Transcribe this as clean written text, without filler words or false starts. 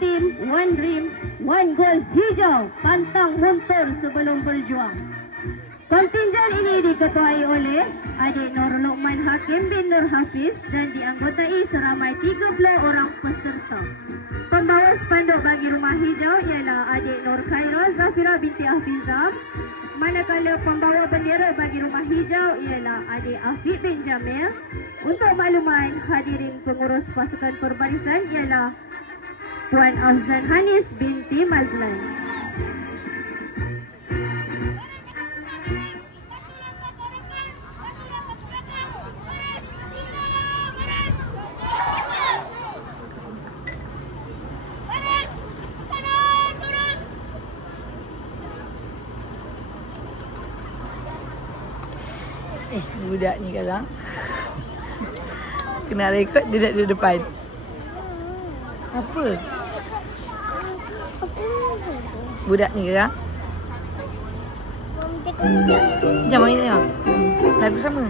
team, one dream, one goal. Hijau pantang mundur sebelum berjuang. Kontingen ini diketuai oleh Adik Nur Luqman Hakim bin Nur Hafiz dan dianggotai seramai 30 orang peserta. Pembawa spanduk bagi Rumah Hijau ialah Adik Nur Khairul Zafira binti Hafizah. Manakala pembawa bendera bagi Rumah Hijau ialah Adik Afiq bin Jamil. Untuk makluman, hadirin pengurus pasukan perbarisan ialah Puan Afzan Hanis binti Mazlan. Budak ni sekarang kena rekod, dia nak duduk depan. Apa? Budak ni sekarang jom main tengok lagu sama.